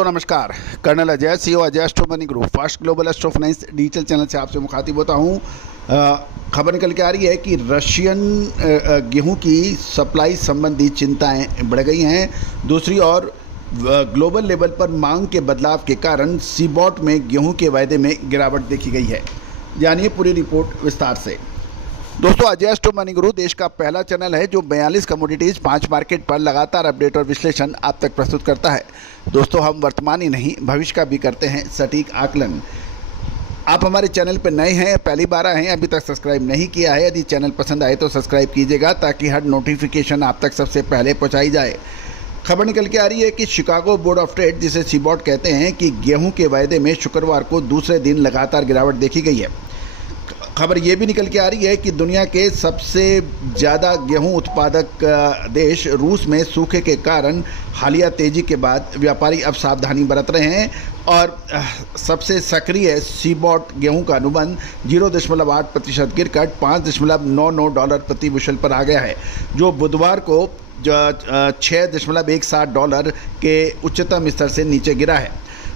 दोस्तों नमस्कार। Colonel Ajay, CEO Ajay astro money group first global astro finance digital channel से आपसे मुखातिब होता हूं। खबर निकल के आ रही है कि रशियन गेहूं की सप्लाई संबंधी चिंताएं बढ़ गई हैं। दूसरी ओर ग्लोबल लेवल पर मांग के बदलाव के कारण सीबॉट में गेहूं के वायदे में गिरावट देखी गई है। जानिए पूरी रिपोर्ट विस्तार से। दोस्तों, अजय एस्ट्रो मनी गुरु देश का पहला चैनल है जो 42 कमोडिटीज 5 मार्केट पर लगातार अपडेट और विश्लेषण आप तक प्रस्तुत करता है। दोस्तों, हम वर्तमान ही नहीं भविष्य का भी करते हैं सटीक आकलन। आप हमारे चैनल पर नए हैं, पहली बार आए हैं, अभी तक सब्सक्राइब नहीं किया है, यदि चैनल पसंद आए तो सब्सक्राइब कीजिएगा ताकि हर नोटिफिकेशन आप तक सबसे पहले पहुँचाई जाए। खबर निकल के आ रही है कि शिकागो बोर्ड ऑफ ट्रेड, जिसे सीबॉट कहते हैं, कि गेहूं के वायदे में शुक्रवार को दूसरे दिन लगातार गिरावट देखी गई है। खबर ये भी निकल के आ रही है कि दुनिया के सबसे ज़्यादा गेहूं उत्पादक देश रूस में सूखे के कारण हालिया तेजी के बाद व्यापारी अब सावधानी बरत रहे हैं और सबसे सक्रिय सीबॉट गेहूं का अनुबंध 0.8% गिरकर $5.99 प्रति बुशल पर आ गया है, जो बुधवार को $6.17 के उच्चतम स्तर से नीचे गिरा है।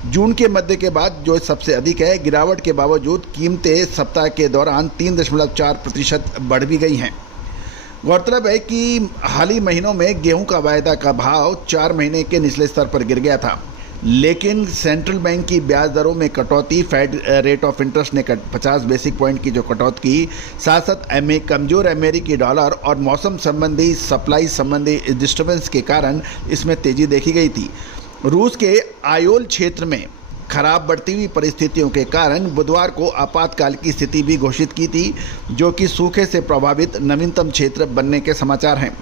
जून के मध्य के बाद जो सबसे अधिक है। गिरावट के बावजूद कीमतें सप्ताह के दौरान 3.4% बढ़ भी गई हैं। गौरतलब है कि हाल ही महीनों में गेहूं का वायदा का भाव 4 महीने के निचले स्तर पर गिर गया था, लेकिन सेंट्रल बैंक की ब्याज दरों में कटौती, फेड रेट ऑफ इंटरेस्ट ने 50 बेसिक पॉइंट की जो कटौती की, साथ साथ कमज़ोर अमेरिकी डॉलर और मौसम संबंधी सप्लाई संबंधी डिस्टर्बेंस के कारण इसमें तेज़ी देखी गई थी। रूस के आयोल क्षेत्र में खराब बढ़ती हुई परिस्थितियों के कारण बुधवार को आपातकाल की स्थिति भी घोषित की थी, जो कि सूखे से प्रभावित नवीनतम क्षेत्र बनने के समाचार हैं।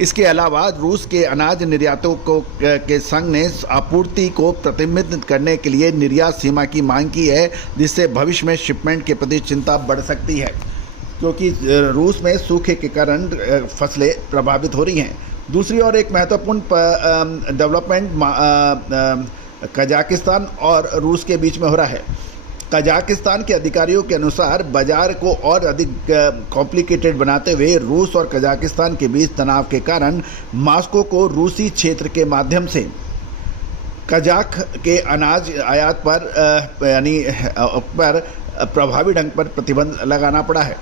इसके अलावा रूस के अनाज निर्यातकों के संघ ने आपूर्ति को प्रतिबंधित करने के लिए निर्यात सीमा की मांग की है, जिससे भविष्य में शिपमेंट के प्रति चिंता बढ़ सकती है, क्योंकि रूस में सूखे के कारण फसलें प्रभावित हो रही हैं। दूसरी ओर एक महत्वपूर्ण डेवलपमेंट कजाकिस्तान और रूस के बीच में हो रहा है। कजाकिस्तान के अधिकारियों के अनुसार बाजार को और अधिक कॉम्प्लिकेटेड बनाते हुए रूस और कजाकिस्तान के बीच तनाव के कारण मॉस्को को रूसी क्षेत्र के माध्यम से कजाक के अनाज आयात पर प्रभावी ढंग पर प्रतिबंध लगाना पड़ा है।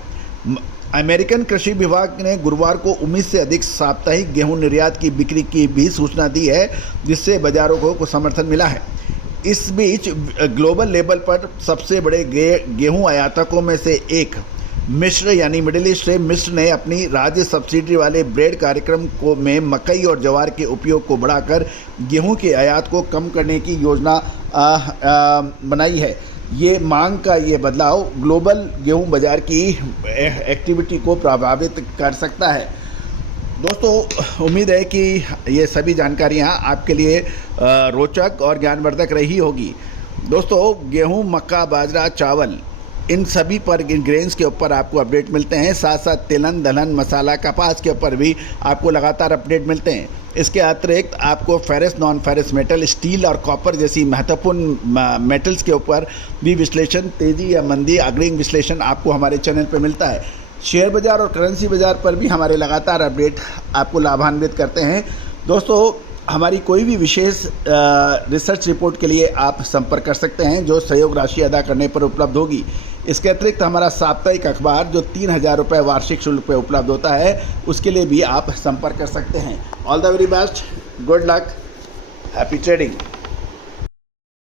अमेरिकन कृषि विभाग ने गुरुवार को उम्मीद से अधिक साप्ताहिक गेहूं निर्यात की बिक्री की भी सूचना दी है, जिससे बाजारों को समर्थन मिला है। इस बीच ग्लोबल लेवल पर सबसे बड़े गेहूं आयातकों में से एक मिस्र यानी मिडिल ईस्ट से मिस्र ने अपनी राज्य सब्सिडी वाले ब्रेड कार्यक्रम में मकई और ज्वार के उपयोग को बढ़ाकर गेहूं के आयात को कम करने की योजना बनाई है। ये मांग का ये बदलाव ग्लोबल गेहूं बाजार की एक्टिविटी को प्रभावित कर सकता है। दोस्तों, उम्मीद है कि ये सभी जानकारियां आपके लिए रोचक और ज्ञानवर्धक रही होगी। दोस्तों, गेहूं, मक्का, बाजरा, चावल, इन सभी पर ग्रेन्स के ऊपर आपको अपडेट मिलते हैं। साथ साथ तिलहन, दलहन, मसाला, कपास के ऊपर भी आपको लगातार अपडेट मिलते हैं। इसके अतिरिक्त आपको ferrous, non ferrous metal, steel और कॉपर जैसी महत्वपूर्ण मेटल्स के ऊपर भी विश्लेषण, तेज़ी या मंदी, अग्रिम विश्लेषण आपको हमारे चैनल पर मिलता है। शेयर बाज़ार और करेंसी बाज़ार पर भी हमारे लगातार अपडेट आपको लाभान्वित करते हैं। दोस्तों, हमारी कोई भी विशेष रिसर्च रिपोर्ट के लिए आप संपर्क कर सकते हैं, जो सहयोग राशि अदा करने पर उपलब्ध होगी। इसके अतिरिक्त हमारा साप्ताहिक अखबार जो 3000 रुपये वार्षिक शुल्क पे उपलब्ध होता है, उसके लिए भी आप संपर्क कर सकते हैं। All the very best, good luck, happy trading.